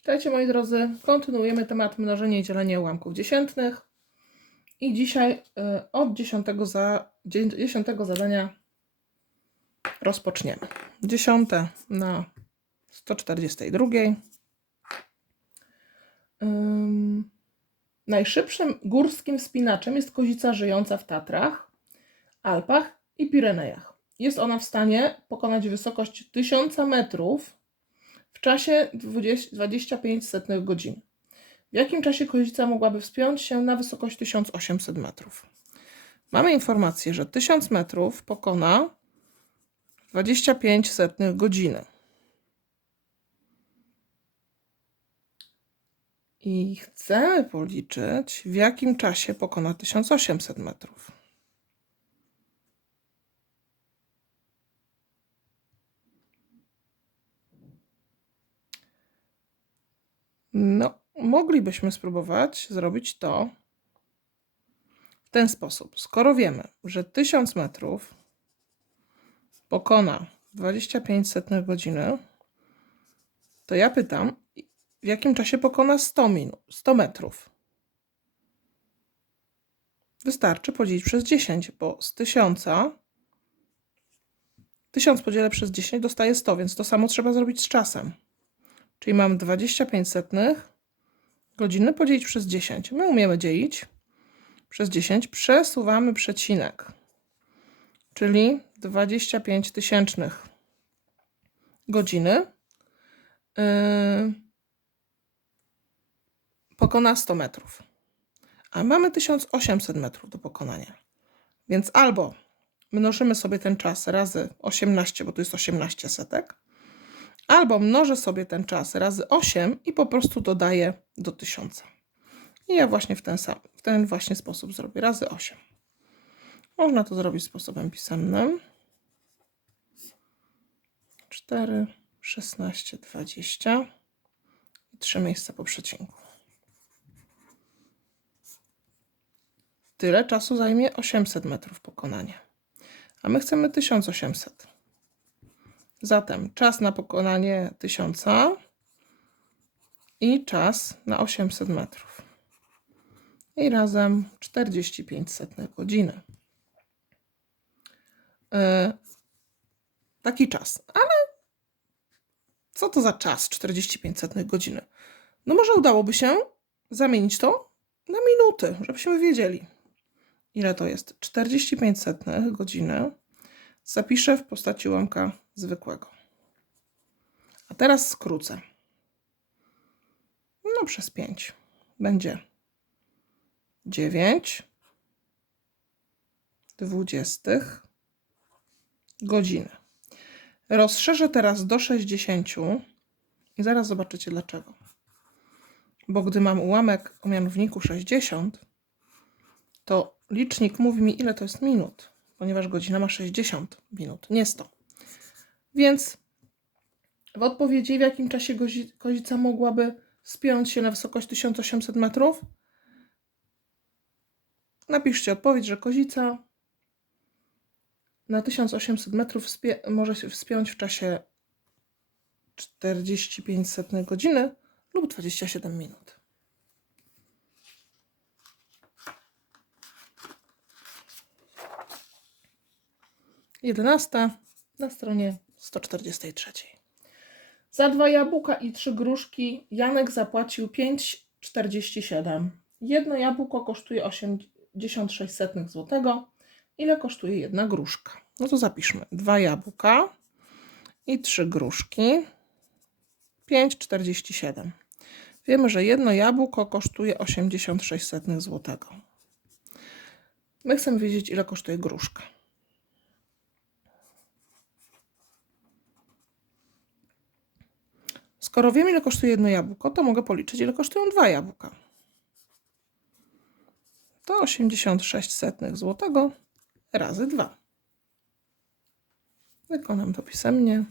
Witajcie moi drodzy, kontynuujemy temat mnożenie i dzielenie ułamków dziesiętnych i dzisiaj y, od 10, za, 10 zadania rozpoczniemy. Dziesiąte na 142. Ym, najszybszym górskim wspinaczem jest kozica żyjąca w Tatrach, Alpach i Pirenejach. Jest ona w stanie pokonać wysokość 1000 metrów w czasie 20 25 setnych. W jakim czasie kozica mogłaby wspiąć się na wysokość 1800 metrów? Mamy informację, że 1000 metrów pokona 25 setnych godziny. I chcemy policzyć, w jakim czasie pokona 1800 metrów. No, moglibyśmy spróbować zrobić to w ten sposób. Skoro wiemy, że 1000 metrów pokona 25 setnych godziny, to ja pytam, w jakim czasie pokona 100, minut, 100 metrów? Wystarczy podzielić przez 10, bo z 1000 1000 podzielę przez 10 dostaję 100, więc to samo trzeba zrobić z czasem. Czyli mam 25 setnych godziny podzielić przez 10. My umiemy dzielić przez 10. Przesuwamy przecinek, czyli 25 tysięcznych godziny yy, pokona 100 metrów. A mamy 1800 metrów do pokonania. Więc albo mnożymy sobie ten czas razy 18, bo tu jest 18 setek, albo mnożę sobie ten czas razy 8 i po prostu dodaję do 1000. I ja właśnie w ten, sam, w ten właśnie sposób zrobię razy 8. Można to zrobić sposobem pisemnym. 4, 16, 20 i 3 miejsca po przecinku. Tyle czasu zajmie 800 metrów pokonania. A my chcemy 1800. Zatem czas na pokonanie 1000 i czas na 800 metrów. I razem 45 setnych godziny. Yy, taki czas. Ale co to za czas 45 setnych godziny? No może udałoby się zamienić to na minuty, żebyśmy wiedzieli, ile to jest. 45 setnych godziny zapiszę w postaci ułamka zwykłego. A teraz skrócę. No przez 5 będzie 9 dwudziestych godziny. Rozszerzę teraz do 60 i zaraz zobaczycie dlaczego. Bo gdy mam ułamek o mianowniku 60, to licznik mówi mi, ile to jest minut, ponieważ godzina ma 60 minut, nie 100. Więc w odpowiedzi, w jakim czasie kozica mogłaby spiąć się na wysokość 1800 metrów, napiszcie odpowiedź, że kozica na 1800 metrów może się wspiąć w czasie 45 setnych godziny lub 27 minut. Jedenasta na stronie 143. Za dwa jabłka i trzy gruszki Janek zapłacił 5,47. Jedno jabłko kosztuje 86 zł. Ile kosztuje jedna gruszka? No to zapiszmy. Dwa jabłka i trzy gruszki. 5,47. Wiemy, że jedno jabłko kosztuje 86 zł. My chcemy wiedzieć, ile kosztuje gruszka. Skoro wiem, ile kosztuje jedno jabłko, to mogę policzyć, ile kosztują dwa jabłka. To 86 setnych złotego razy 2. Wykonam to pisemnie.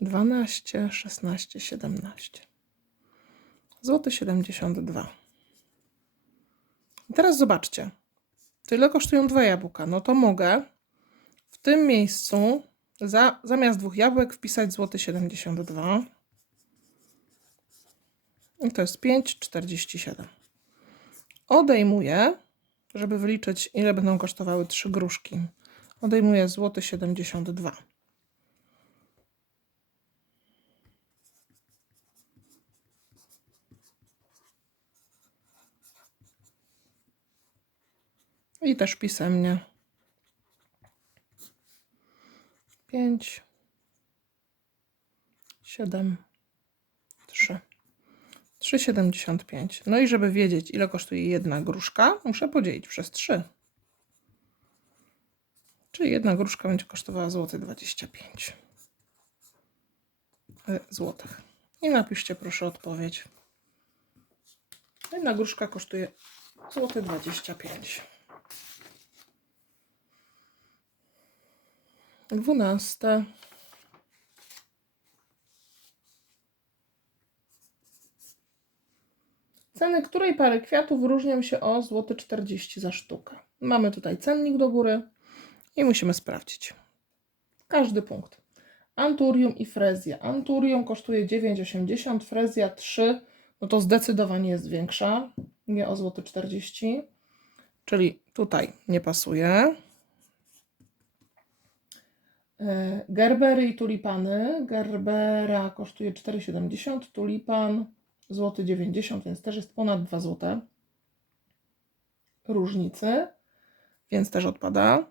12, 16, 17. Złoty 72. I teraz zobaczcie. Tyle kosztują dwa jabłka. No to mogę w tym miejscu za, zamiast dwóch jabłek wpisać złoty 72. I to jest 5,47. Odejmuję, żeby wyliczyć, ile będą kosztowały trzy gruszki. Odejmuję złoty 72. I też pisemnie. 5, 7, 3. 3,75. No i żeby wiedzieć, ile kosztuje jedna gruszka, muszę podzielić przez 3. Czyli jedna gruszka będzie kosztowała złoty 25 e, złotych. I napiszcie proszę odpowiedź. Jedna gruszka kosztuje złoty 25. Dwunaste. Ceny której pary kwiatów różnią się o złoty 40 za sztukę. Mamy tutaj cennik do góry i musimy sprawdzić. Każdy punkt. Anturium i frezja. Anturium kosztuje 9,80, frezja 3, no to zdecydowanie jest większa, nie o złoty 40, czyli tutaj nie pasuje. E, Gerbery i tulipany. Gerbera kosztuje 4,70, tulipan złoty 90, więc też jest ponad 2 zł różnicy, więc też odpada.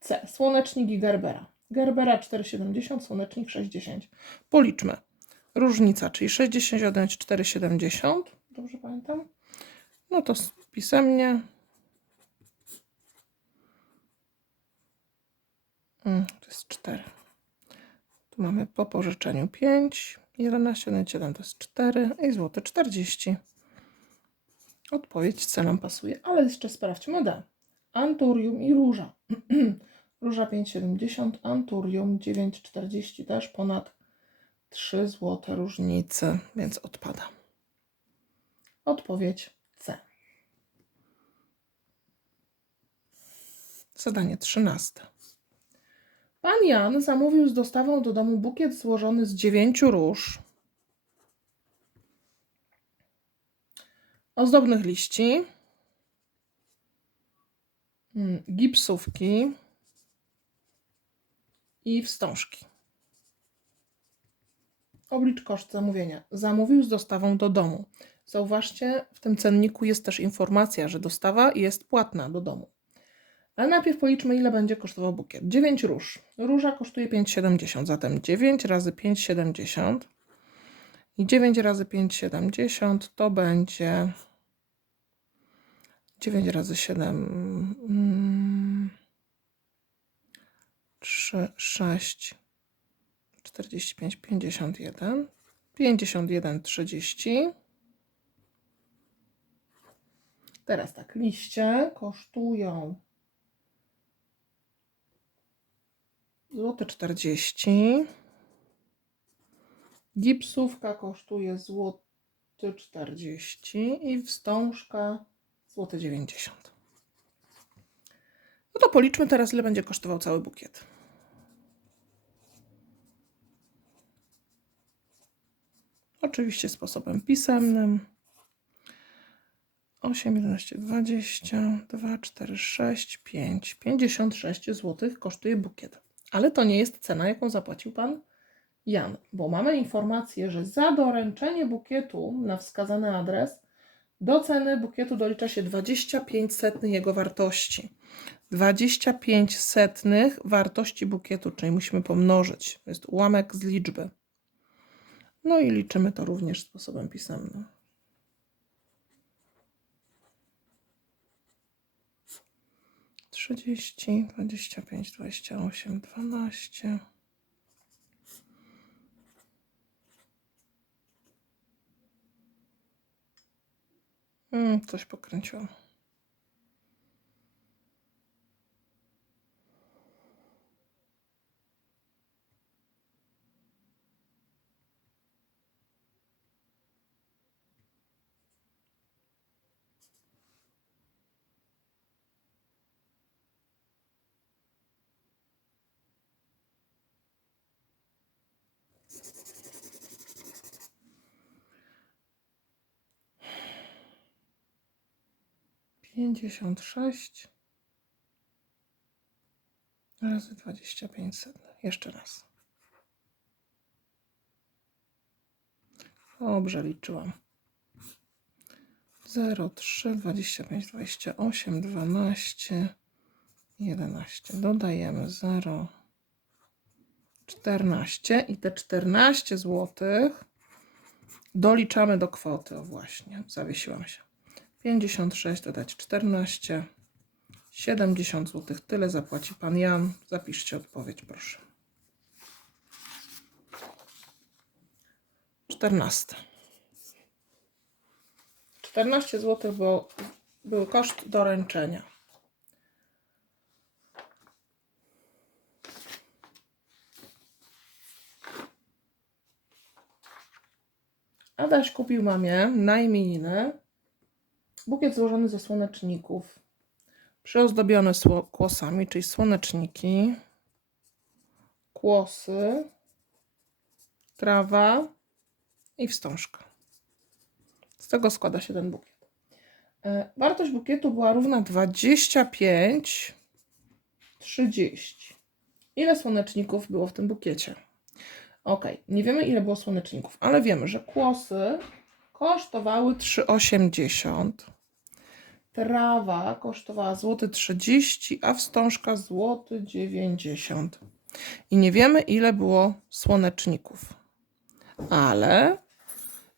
C. Słonecznik i Gerbera. Gerbera 4,70, słonecznik 60. Policzmy. Różnica, czyli 61 4,70. Dobrze pamiętam? No to pisemnie. To jest 4. Tu mamy po pożyczeniu 5. 11 na 7 to jest 4 i złote 40. Odpowiedź C nam pasuje, ale jeszcze sprawdźmy D. Anturium i róża. róża 5,70, anturium 9,40 też ponad 3 złote różnicy, więc odpada. Odpowiedź C. Zadanie 13. Pan Jan zamówił z dostawą do domu bukiet złożony z dziewięciu róż, ozdobnych liści, mm, gipsówki i wstążki. Oblicz koszt zamówienia. Zamówił z dostawą do domu. Zauważcie, w tym cenniku jest też informacja, że dostawa jest płatna do domu. Ale najpierw policzmy, ile będzie kosztował bukiet. 9 róż. Róża kosztuje 5,70, zatem 9 razy 5,70 i 9 razy 5,70 to będzie 9 razy 7 3, 6 45, 51 51, 30 Teraz tak, liście kosztują złote 40. Gipsówka kosztuje złoty 40 i wstążka złote 90. No to policzmy teraz, ile będzie kosztował cały bukiet. Oczywiście sposobem pisemnym. 8, 11, 20, 2, 4, 6, 5. 56 zł kosztuje bukiet. Ale to nie jest cena, jaką zapłacił pan Jan, bo mamy informację, że za doręczenie bukietu na wskazany adres do ceny bukietu dolicza się 25 setnych jego wartości. 25 setnych wartości bukietu, czyli musimy pomnożyć. To jest ułamek z liczby. No i liczymy to również sposobem pisemnym. 30, 25, 28, 12. Mm, coś pokręciłam. 56 razy 25 setnych. Jeszcze raz. Dobrze liczyłam. 0, 3, 25, 28, 12, 11. Dodajemy 0, 14 i te 14 złotych doliczamy do kwoty. O właśnie, zawiesiłam się. 56 dodać 14, 70 zł. Tyle zapłaci pan Jan. Zapiszcie odpowiedź, proszę. 14. 14 zł było, był koszt doręczenia. Adaś kupił mamie na imieniny bukiet złożony ze słoneczników, przyozdobiony kłosami, czyli słoneczniki, kłosy, trawa i wstążka. Z tego składa się ten bukiet. E, Wartość bukietu była równa 25, 30. Ile słoneczników było w tym bukiecie? Ok, nie wiemy ile było słoneczników, ale wiemy, że kłosy kosztowały 3,80. Trawa kosztowała złoty 30, a wstążka złoty 90. I nie wiemy ile było słoneczników. Ale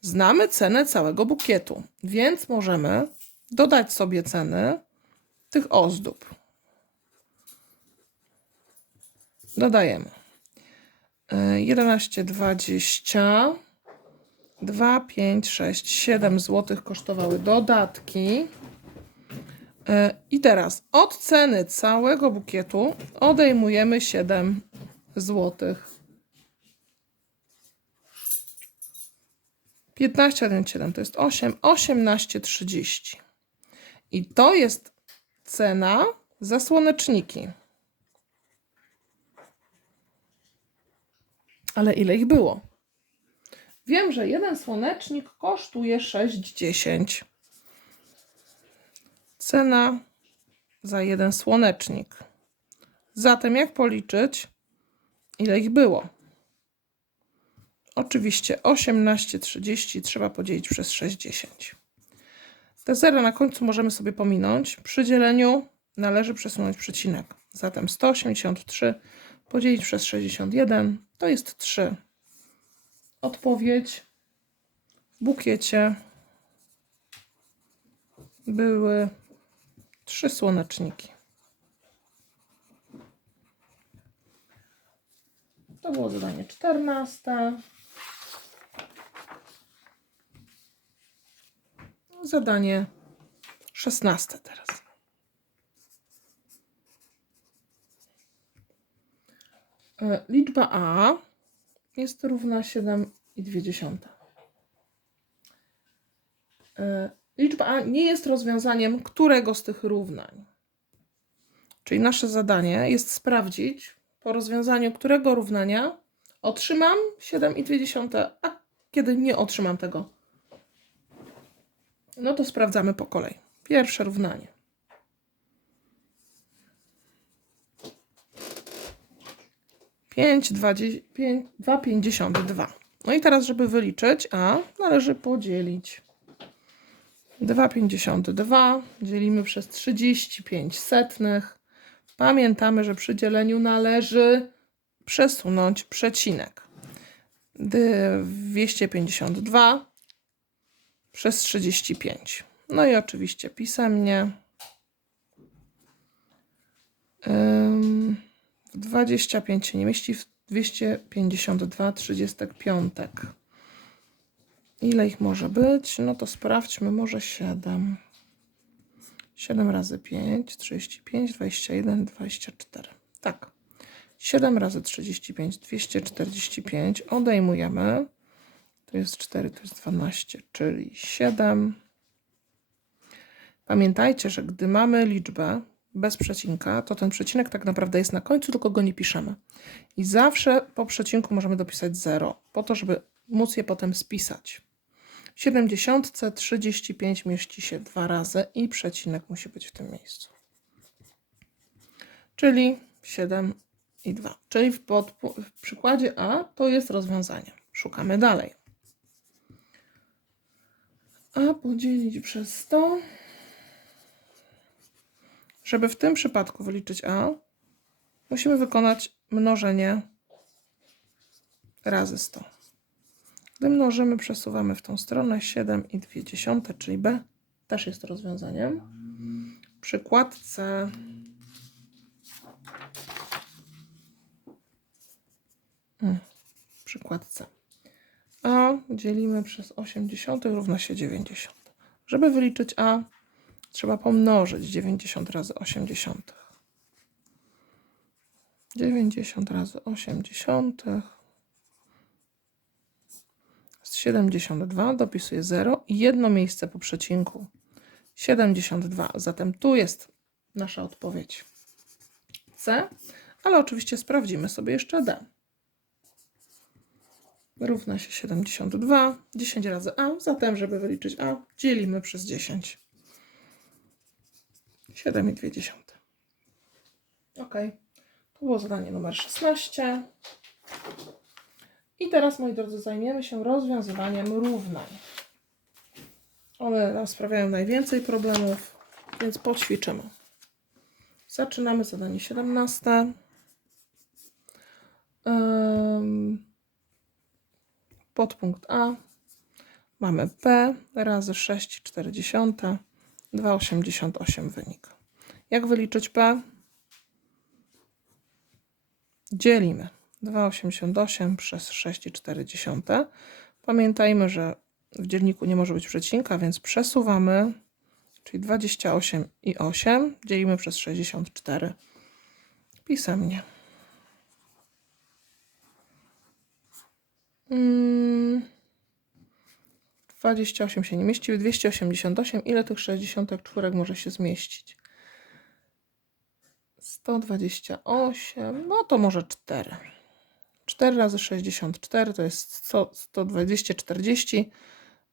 znamy cenę całego bukietu, więc możemy dodać sobie ceny tych ozdób. Dodajemy. Y, 11, 20, 2, 5, 6, 7 zł kosztowały dodatki. Y, I teraz od ceny całego bukietu odejmujemy 7 złotych. 15 odjąć 7 to jest 8, 18,30. I to jest cena za słoneczniki. Ale ile ich było? Wiem, że jeden słonecznik kosztuje 6,10. Cena za jeden słonecznik. Zatem jak policzyć, ile ich było? Oczywiście 18,30 trzeba podzielić przez 6,10. Te zera na końcu możemy sobie pominąć. Przy dzieleniu należy przesunąć przecinek. Zatem 183 podzielić przez 61 to jest 3. Odpowiedź w bukiecie były trzy słoneczniki. To było zadanie 14. Zadanie 16 teraz. E, Liczba A jest równa 7,2. Liczba A nie jest rozwiązaniem którego z tych równań. Czyli nasze zadanie jest sprawdzić po rozwiązaniu którego równania otrzymam 7,2, a kiedy nie otrzymam tego. No to sprawdzamy po kolei. Pierwsze równanie. Pięć, dwa, pięćdziesiąt dwa. No i teraz, żeby wyliczyć, a należy podzielić. 2,52 dzielimy przez 35 setnych. Pamiętamy, że przy dzieleniu należy przesunąć przecinek. 252 przez 35. No i oczywiście pisemnie. Ym, w 25 się nie mieści, w 252 35. Ile ich może być? No to sprawdźmy, może 7. 7 razy 5, 35, 21, 24. Tak. 7 razy 35, 245. Odejmujemy. To jest 4, to jest 12, czyli 7. Pamiętajcie, że gdy mamy liczbę bez przecinka, to ten przecinek tak naprawdę jest na końcu, tylko go nie piszemy. I zawsze po przecinku możemy dopisać 0, po to, żeby móc je potem spisać. W 70 35 mieści się dwa razy i przecinek musi być w tym miejscu. Czyli 7 i 2. Czyli w, w przykładzie A to jest rozwiązanie. Szukamy dalej. A podzielić przez 100. Żeby w tym przypadku wyliczyć A, musimy wykonać mnożenie razy 100. Gdy mnożymy, przesuwamy w tą stronę 7,2, czyli B też jest rozwiązaniem. Przykład C. Mm, Przykład C. A dzielimy przez 80 równa się 90. Żeby wyliczyć A, trzeba pomnożyć 90 razy 80. 90 razy 80 jest 72, dopisuję 0 i jedno miejsce po przecinku 72. Zatem tu jest nasza odpowiedź C, ale oczywiście sprawdzimy sobie jeszcze D. Równa się 72, 10 razy A, zatem żeby wyliczyć A, dzielimy przez 10. 7,2. Ok, to było zadanie numer 16. I teraz, moi drodzy, zajmiemy się rozwiązywaniem równań. One nam sprawiają najwięcej problemów, więc poćwiczymy. Zaczynamy zadanie 17. Ym, Podpunkt A. Mamy P razy 6,4, 2,88 wynik. Jak wyliczyć P? Dzielimy 2,88 przez 6,4. Pamiętajmy, że w dzielniku nie może być przecinka, więc przesuwamy, czyli 28 i 8 dzielimy przez 64 pisemnie. Mm, 28 się nie mieści, 288. Ile tych 64 może się zmieścić? 128, no to może 4. 4 razy 64 to jest 100, 120, 40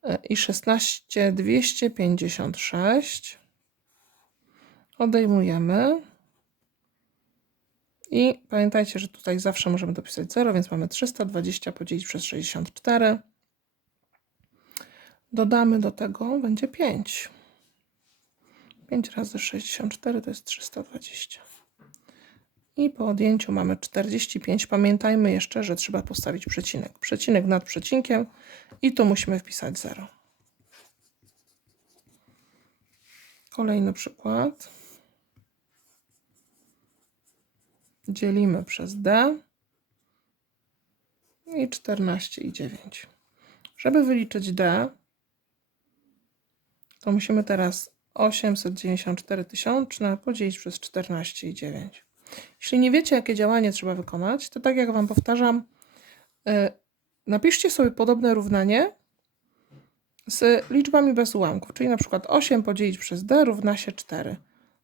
e, i 16, 256. Odejmujemy. I pamiętajcie, że tutaj zawsze możemy dopisać 0, więc mamy 320 podzielić przez 64. Dodamy do tego, będzie 5. 5 razy 64 to jest 320. I po odjęciu mamy 45. Pamiętajmy jeszcze, że trzeba postawić przecinek. Przecinek nad przecinkiem i tu musimy wpisać 0. Kolejny przykład. Dzielimy przez D i 14 i 9. Żeby wyliczyć D, to musimy teraz 894 tysiączne podzielić przez 14 i 9. Jeśli nie wiecie, jakie działanie trzeba wykonać, to tak jak Wam powtarzam, y, napiszcie sobie podobne równanie z liczbami bez ułamków, czyli na przykład 8 podzielić przez d równa się 4.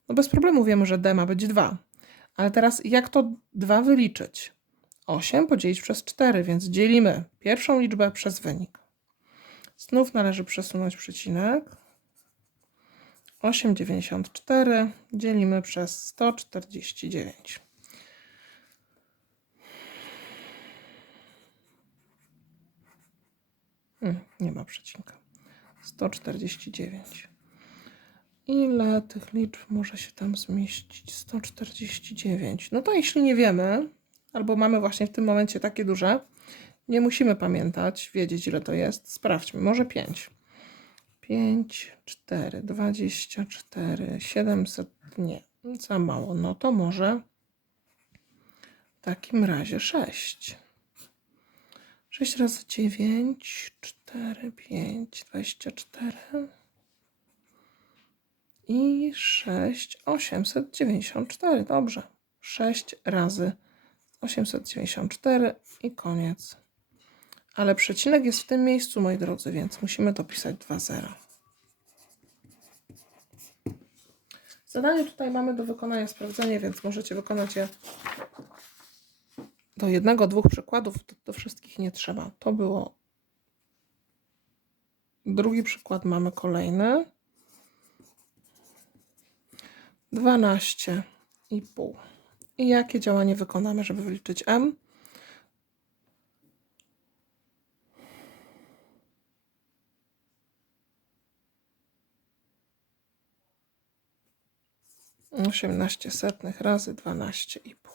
No bez problemu wiemy, że d ma być 2. Ale teraz jak to 2 wyliczyć? 8 podzielić przez 4, więc dzielimy pierwszą liczbę przez wynik. Znów należy przesunąć przecinek. 8,94 dzielimy przez 149. Hmm, nie ma przecinka. 149. Ile tych liczb może się tam zmieścić? 149. No to jeśli nie wiemy, albo mamy właśnie w tym momencie takie duże, nie musimy pamiętać, wiedzieć ile to jest. Sprawdźmy, może 5. 5, 4, 24, 700, nie, za mało. No to może w takim razie 6. 6 razy 9, 4, 5, 24 i 6, 894. Dobrze. 6 razy 894 i koniec. Ale przecinek jest w tym miejscu, moi drodzy, więc musimy dopisać 2,0. Zadanie tutaj mamy do wykonania sprawdzenie, więc możecie wykonać je do jednego, dwóch przykładów. Do, do wszystkich nie trzeba. To było Drugi przykład mamy kolejny. 12,5. I jakie działanie wykonamy, żeby wyliczyć m? Osiemnaście setnych razy dwanaście i pół.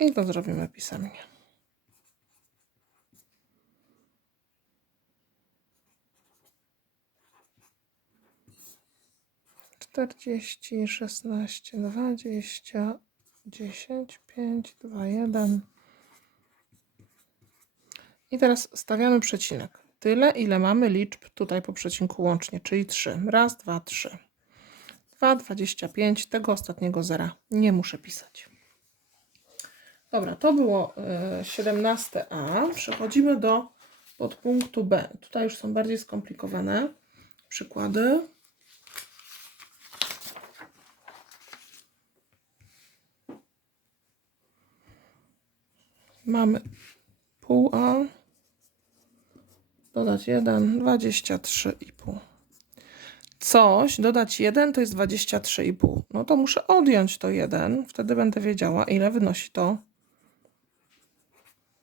I to zrobimy pisemnie. Czterdzieści, szesnaście, dwadzieścia, dziesięć, pięć, dwa, jeden. I teraz stawiamy przecinek. Tyle, ile mamy liczb tutaj po przecinku łącznie, czyli 3. Raz, dwa, trzy. 2, 25. Tego ostatniego zera nie muszę pisać. Dobra, to było e, 17a. Przechodzimy do podpunktu B. Tutaj już są bardziej skomplikowane przykłady. Mamy pół A, dodać 1, 23,5. Coś, dodać 1 to jest 23,5. No to muszę odjąć to 1, wtedy będę wiedziała, ile wynosi to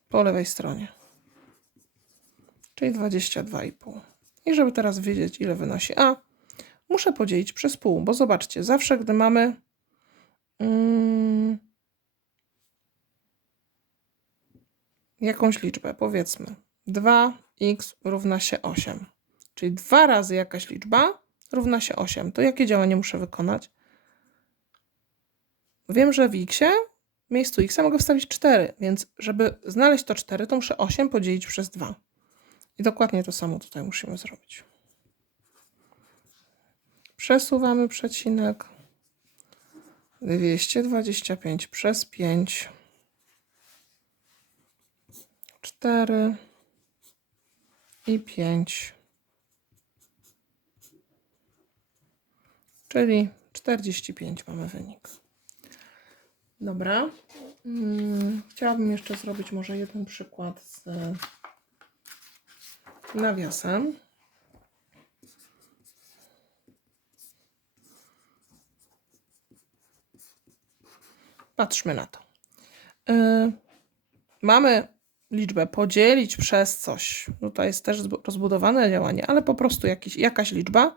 po lewej stronie. Czyli 22,5. I żeby teraz wiedzieć, ile wynosi A, muszę podzielić przez pół, bo zobaczcie, zawsze gdy mamy mm, jakąś liczbę, powiedzmy 2x równa się 8, czyli dwa razy jakaś liczba równa się 8, to jakie działanie muszę wykonać? Wiem, że w x w miejscu x mogę wstawić 4, więc żeby znaleźć to 4, to muszę 8 podzielić przez 2. I dokładnie to samo tutaj musimy zrobić. Przesuwamy przecinek. 225 przez 5. 4 i 5. Czyli 45 mamy wynik. Dobra. Mm, Chciałabym jeszcze zrobić może jeden przykład z nawiasem. Patrzmy na to. Y, mamy liczbę podzielić przez coś. To jest też zbu- rozbudowane działanie, ale po prostu jakiś, jakaś liczba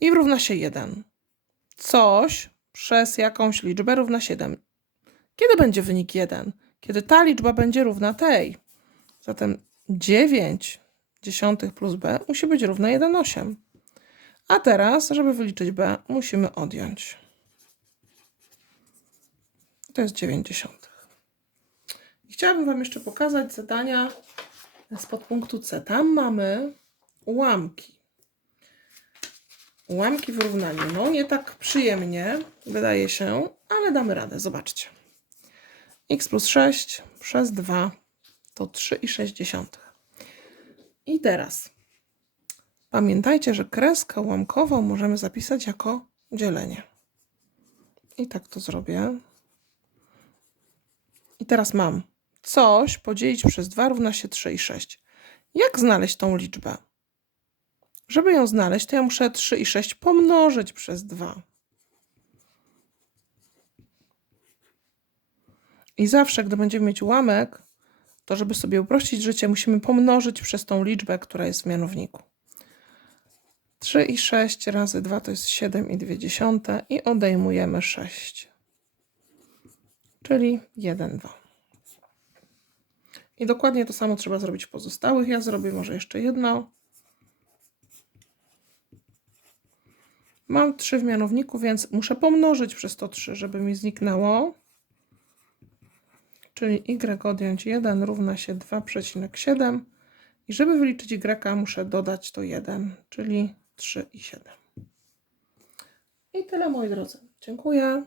i równa się 1. Coś przez jakąś liczbę równa 7. Kiedy będzie wynik 1? Kiedy ta liczba będzie równa tej. Zatem 9 dziesiątych plus b musi być równa 1,8. A teraz, żeby wyliczyć b, musimy odjąć. To jest 9 dziesiątych. I chciałabym Wam jeszcze pokazać zadania z podpunktu C. Tam mamy ułamki. Ułamki w równaniu. No nie tak przyjemnie, wydaje się, ale damy radę. Zobaczcie. x plus 6 przez 2 to 3,6. I teraz pamiętajcie, że kreskę ułamkową możemy zapisać jako dzielenie. I tak to zrobię. I teraz mam coś podzielić przez 2 równa się 3,6. Jak znaleźć tą liczbę? Żeby ją znaleźć, to ja muszę 3 i 6 pomnożyć przez 2. I zawsze, gdy będziemy mieć ułamek, to żeby sobie uprościć życie, musimy pomnożyć przez tą liczbę, która jest w mianowniku. 3 i 6 razy 2 to jest 7 i 2 dziesiąte i odejmujemy 6. Czyli 1, 2. I dokładnie to samo trzeba zrobić w pozostałych. Ja zrobię może jeszcze jedno. Mam 3 w mianowniku, więc muszę pomnożyć przez to 3, żeby mi zniknęło. Czyli y odjąć 1 równa się 2,7. I żeby wyliczyć y, muszę dodać to 1, czyli 3 i 7. I tyle moi drodzy. Dziękuję.